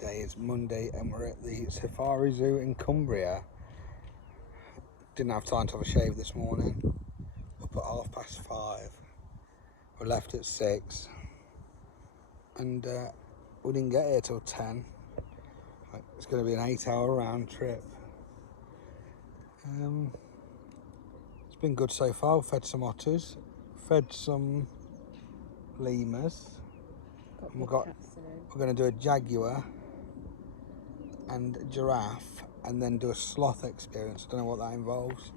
Today is Monday and we're at the Safari Zoo in Cumbria. Didn't have time to have a shave this morning. Up at 5:30. We left at 6 and we didn't get here till 10. It's going to be an 8-hour round trip. It's been good so far. We've fed some otters, fed some lemurs, and we're going to do a jaguar and a giraffe and then do a sloth experience. I don't know what that involves,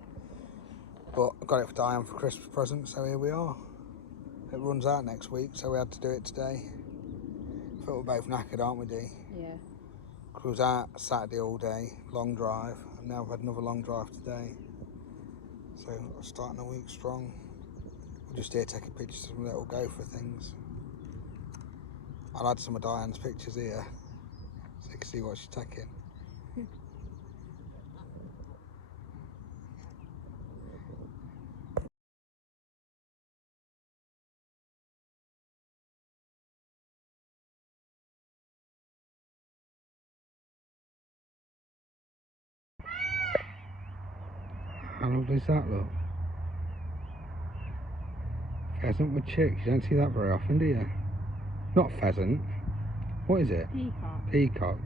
but I got it for Diane for Christmas present, so here we are. It runs out next week, so we had to do it today. I feel we're both knackered, aren't we, Dee? Yeah. We was out Saturday all day, long drive, and now we've had another long drive today. So we're starting the week strong. We're just here taking pictures of some little gopher things. I'll add some of Diane's pictures here, so you can see what she's taking. How lovely does that look? Pheasant with chicks. You don't see that very often, do you? Not pheasant. What is it? Peacock. Peacock.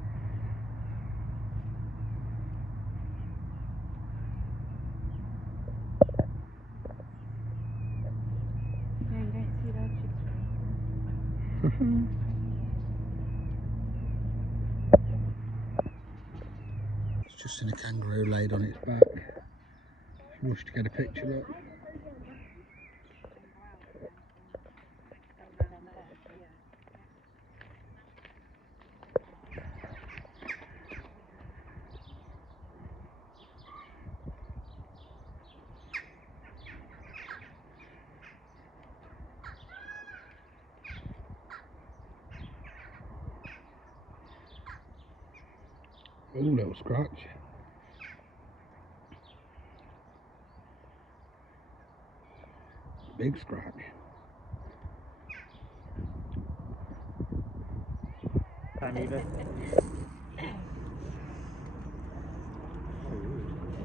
Yeah, you don't see those chicks. It's just in a kangaroo laid on its back. Rush to get a picture, look. Oh, little scratch. Big scratch. Either.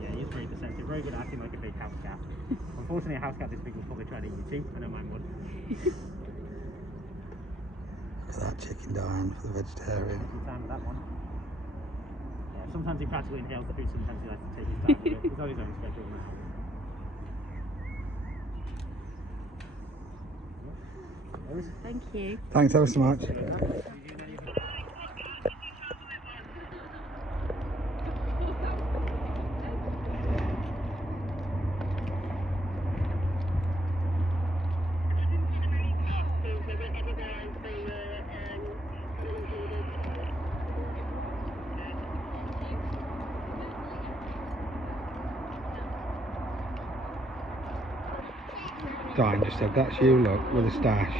Yeah, he's very deceptive, very good at acting like a big house cat. Unfortunately, a house cat this big will probably try to eat you too. I don't mind one. Look at that chicken, Diane, for the vegetarian. Time with that one. Yeah, sometimes he practically inhales the food, sometimes he likes to take his time with it. He's on his own schedule now. Thank you. Thanks ever so much. Diane just said, that's you, look, with a stash.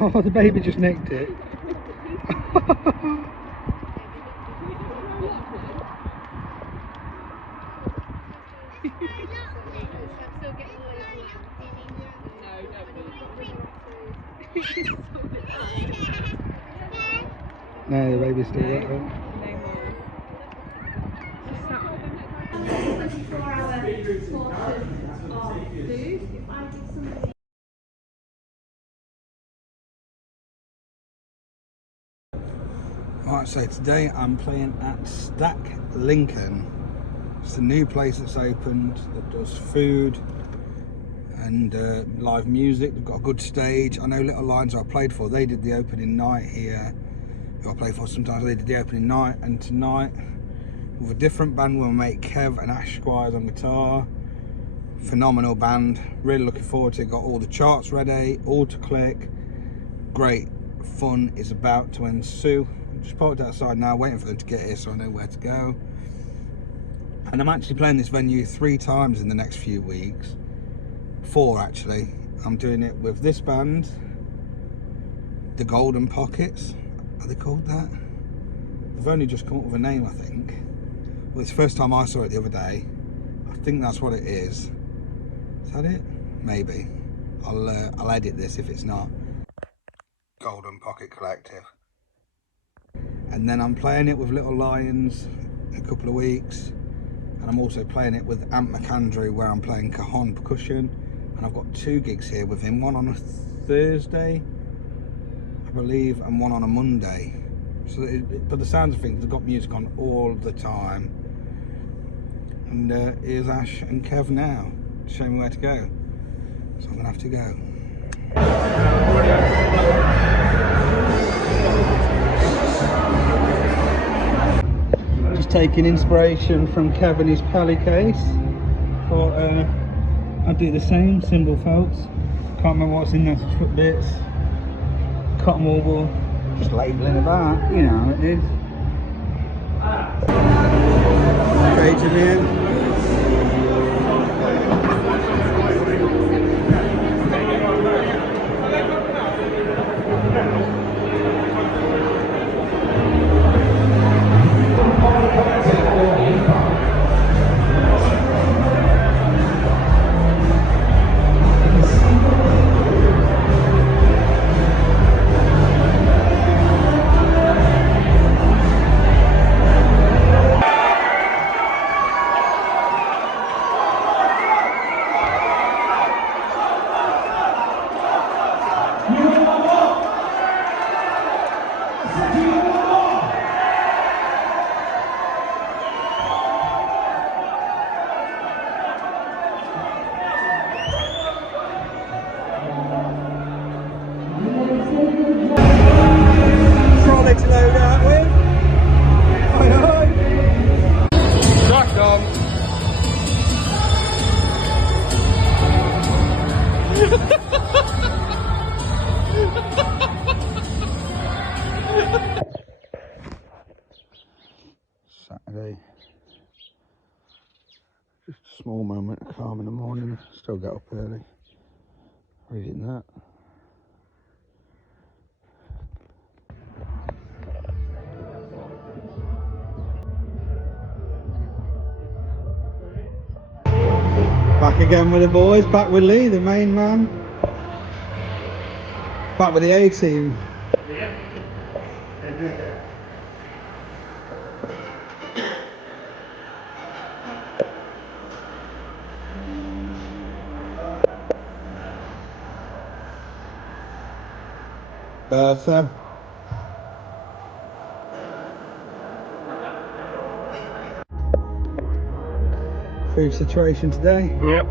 Oh, the baby just nicked it. No, the baby's still got it. 24-hour portion of food. If I give somebody Right, so today I'm playing at Stack Lincoln. It's a new place that's opened that does food and live music. They've got a good stage. I know Little Lions, who I played for, they did the opening night here. Who I play for sometimes, they did the opening night, and tonight with a different band, we'll make Kev and Ash Squires on guitar. Phenomenal band, really looking forward to it. Got all the charts ready, all to click. Great fun is about to ensue. I'm just parked outside now, waiting for them to get here so I know where to go. And I'm actually playing this venue 3 times in the next few weeks. 4 actually. I'm doing it with this band, the Golden Pockets. Are they called that? They've only just come up with a name, I think. Well, it's the first time I saw it the other day. I think that's what it is. Is that it? maybe. I'll edit this if it's not. Golden Pocket Collective. And then I'm playing it with Little Lions in a couple of weeks. And I'm also playing it with Ant McAndrew, where I'm playing cajon percussion. And I've got 2 gigs here with him, one on a Thursday, I believe, and one on a Monday. So but the sounds of things, I've got music on all the time. And here's Ash and Kev now to show me where to go. So I'm gonna have to go. Just taking inspiration from Kev and his Pally case. Thought I'd do the same, cymbal felts. Can't remember what's in there, foot bits, cotton wool, just labelling it that, you know how it is. Okay, Julian. Trolley to load out with. Oi, oi. Rock on. Saturday. Just a small moment of calm in the morning. Still get up early. Reading that. Back again with the boys, back with Lee, the main man. Back with the A-team. Bertha. Food situation today. Yep.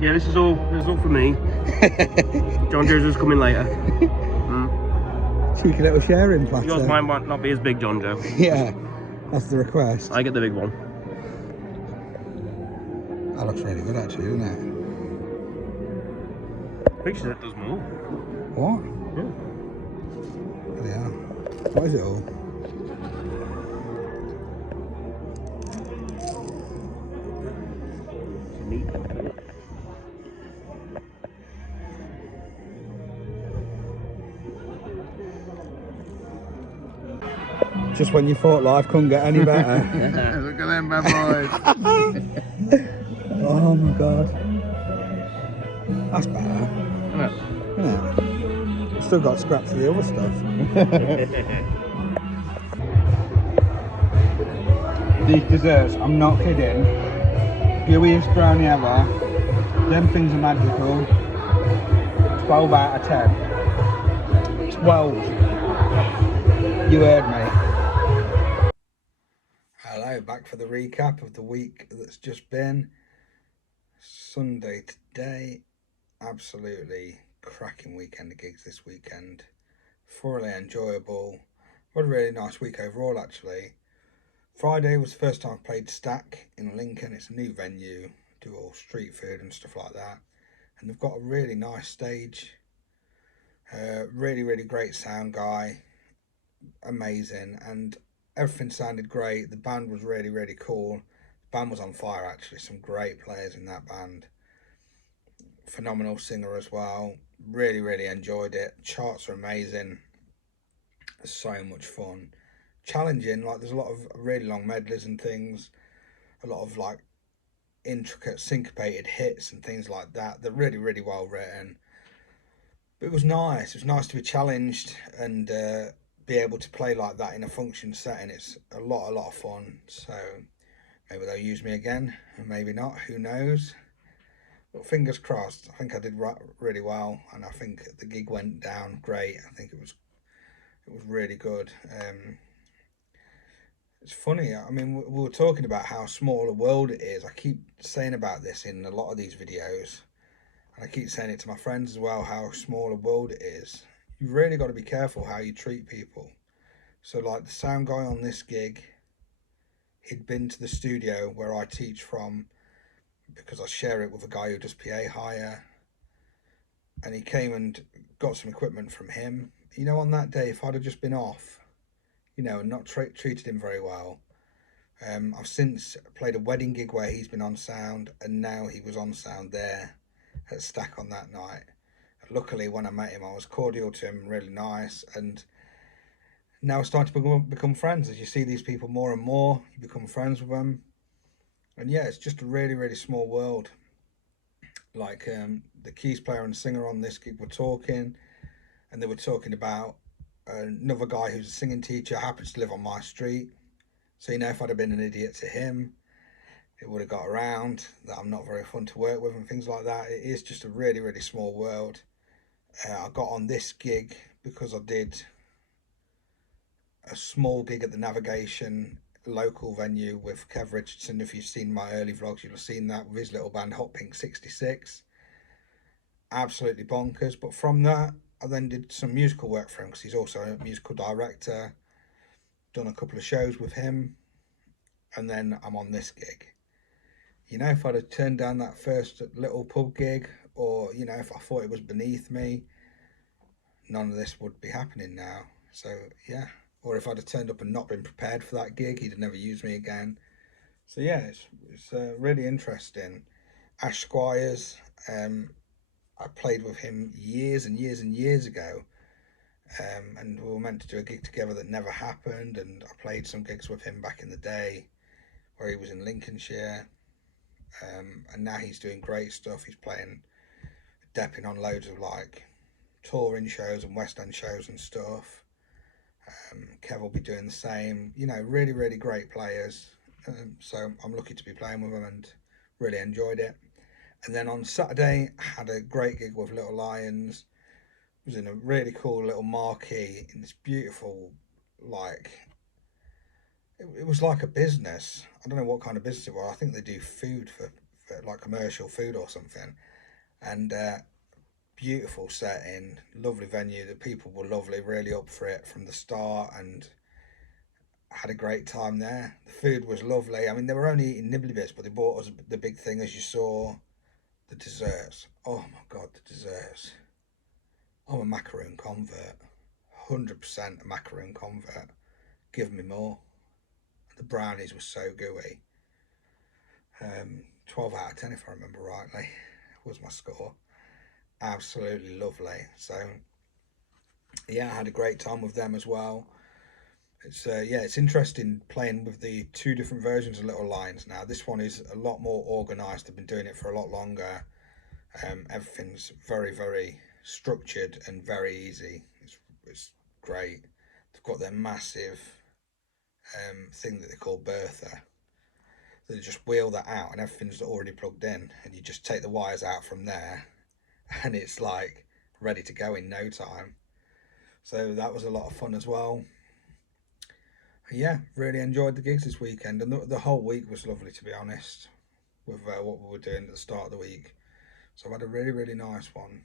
Yeah, this is all for me. John Joe's coming later. Cheeky little sharing platter. Yours might not be as big, John Joe. Yeah, that's the request. I get the big one. That looks really good actually, doesn't it? I think she said it does more. What? Yeah. Yeah. What is it all? Meat. Just when you thought life couldn't get any better. Look at them bad boys. Oh my god. That's better. Yeah. Still got scraps of the other stuff. These desserts, I'm not kidding. Gooeyest brownie ever. Them things are magical. 12 out of 10. 12. You heard me. Hello, back for the recap of the week that's just been. Sunday today. Absolutely cracking weekend of gigs this weekend. Thoroughly enjoyable. What a really nice week overall actually. Friday was the first time I played Stack in Lincoln. It's a new venue, do all street food and stuff like that. And they've got a really nice stage. Really great sound guy. Amazing. And everything sounded great. The band was really cool. The band was on fire actually. Some great players in that band. Phenomenal singer as well. Really enjoyed it. Charts are amazing. So much fun. Challenging, like there's a lot of really long medleys and things. A lot of like intricate syncopated hits and things like that. They're really, really well written. But it was nice. It was nice to be challenged and be able to play like that in a function setting. It's a lot of fun. So maybe they'll use me again, and maybe not. Who knows? But fingers crossed. I think I did really well, and I think the gig went down great. I think it was really good. It's funny, I mean, we were talking about how small a world it is. I keep saying about this in a lot of these videos, and I keep saying it to my friends as well, how small a world it is. You've really got to be careful how you treat people. So like the sound guy on this gig, he'd been to the studio where I teach from, because I share it with a guy who does PA hire, and he came and got some equipment from him. You know, on that day, if I'd have just been off, you know, and not treated him very well, I've since played a wedding gig where he's been on sound, and now he was on sound there at Stack on that night. And luckily, when I met him, I was cordial to him, really nice, and now we're starting to become friends. As you see these people more and more, you become friends with them, and yeah, it's just a really, really small world. Like the keys player and singer on this gig were talking, and they were talking about another guy who's a singing teacher, happens to live on my street. So, you know, if I'd have been an idiot to him, it would have got around that I'm not very fun to work with and things like that. It is just a really, really small world. I got on this gig because I did a small gig at the Navigation local venue with Kev Richardson. If you've seen my early vlogs, you'll have seen that with his little band Hot Pink 66. Absolutely bonkers. But from that, I then did some musical work for him, because he's also a musical director. Done a couple of shows with him, and then I'm on this gig. You know, if I'd have turned down that first little pub gig, or, you know, if I thought it was beneath me, none of this would be happening now. So yeah, or if I'd have turned up and not been prepared for that gig, he'd have never used me again. So yeah, it's really interesting. Ash Squires, I played with him years and years and years ago, and we were meant to do a gig together that never happened, and I played some gigs with him back in the day where he was in Lincolnshire, and now he's doing great stuff. He's depping on loads of like touring shows and West End shows and stuff. Kev will be doing the same, you know, really, really great players. So I'm lucky to be playing with them and really enjoyed it. And then on Saturday, I had a great gig with Little Lions. It was in a really cool little marquee in this beautiful, like, it was like a business. I don't know what kind of business it was. I think they do food for like commercial food or something. And beautiful setting, lovely venue. The people were lovely, really up for it from the start, and had a great time there. The food was lovely. I mean, they were only eating nibbly bits, but they bought us the big thing, as you saw. The desserts. Oh my God, the desserts. I'm a macaroon convert. 100% a macaroon convert. Give me more. The brownies were so gooey. 12 out of 10 if I remember rightly was my score. Absolutely lovely. So yeah, I had a great time with them as well. It's yeah, it's interesting playing with the two different versions of Little Lions now. This one is a lot more organised. I've been doing it for a lot longer. Everything's very, very structured and very easy. It's great. They've got their massive thing that they call Bertha. They just wheel that out and everything's already plugged in, and you just take the wires out from there and it's like ready to go in no time. So that was a lot of fun as well. Yeah, really enjoyed the gigs this weekend, and the whole week was lovely, to be honest, with what we were doing at the start of the week. So I've had a really, really nice one.